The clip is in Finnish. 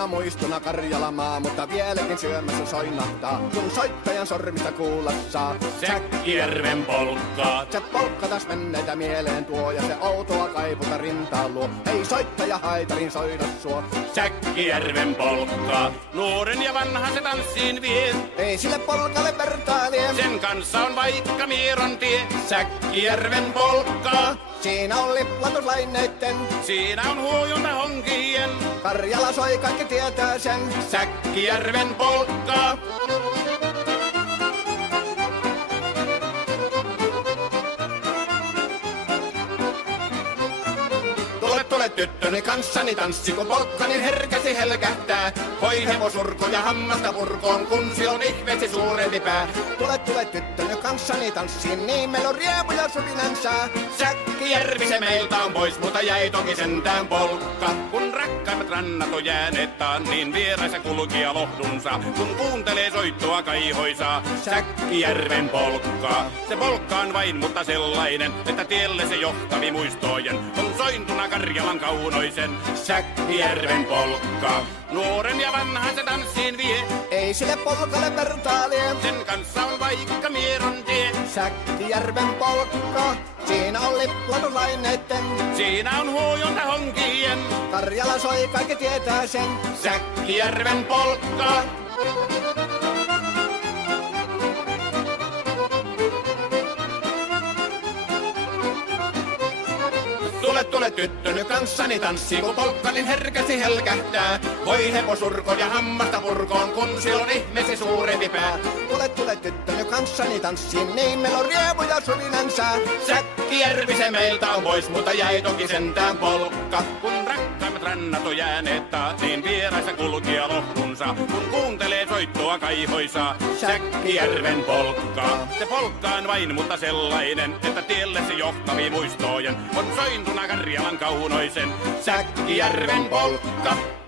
kauniina muistona Karjalamaa, mutta vieläkin syömässä soinahtaa, kun soittajan sormista kuulla saa. Säkkijärven polkkaa. Se polkka taas menneitä mieleen tuo, ja se outoa kaiputa rintaan luo. Ei soittaja haitarin soida suo. Säkkijärven polkkaa. Nuoren ja vanhan se tanssiin vie. Ei sille polkalle vertailie. Sen kanssa on vaikka Mieron tie. Säkkijärven polkkaa. Siinä on liplatuslaineitten. Siinä on huojunta honkien. Karjala soi, kaikki tietää sen. Säkkijärven polkkaa. Tule tyttöni kanssani tanssi, kun polkkani herkäsi helkähtää. Hoi hevosurko ja hammasta purkoon, kun se on ihmeesi suurempi pää. Tule tyttöni kanssani tanssiin, niin meillä on riepu ja surinansa. Säkkijärvi se meiltä on pois, mutta jäi toki sentään polkka. Kun rakkaimmat rannat on jääneet taan, niin vieraissa kulkija lohdunsa. Kun kuuntelee soittoa kaihoisaa, Säkkijärven polkkaa. Se polkka on vain, mutta sellainen, että tielle se johtavi muistojen. On sointuna Karjalan kaunoisen, Säkkijärven polkkaa. Nuoren ja vanhan se tanssiin vie. Ei sille polkalle vertailie. Sen kanssa on vaikka Mieron tie. Säkkijärven polkka. Siinä on liplatuslaineitten. Siinä on huojunta honkien. Karjala soi, kaikki tietää sen. Säkkijärven polkkaa. Tule tyttöny kanssani tanssi, kun polkkanin herkäsi helkähtää. Hoi hevosurko ja hammasta purkoon, kun se on ihmeesi suurempi pää. Tule tyttöny kanssani tanssiin, niin meillä on riepu ja surinansa. Säkkijärvi se meiltä on pois, mutta jäi toki sentään polkka. Kun rakkaimmat rannat on jääneet taas, niin vieraissa kulkija lohdunsa. Kun kuuntelee soittoa kaihoisaa, Säkkijärven polkkaa. Se polkka on vain, mutta sellainen, että tielle se johtavi muistojen. On sointuna Karjalan kaunoisen, Säkkijärven polkka.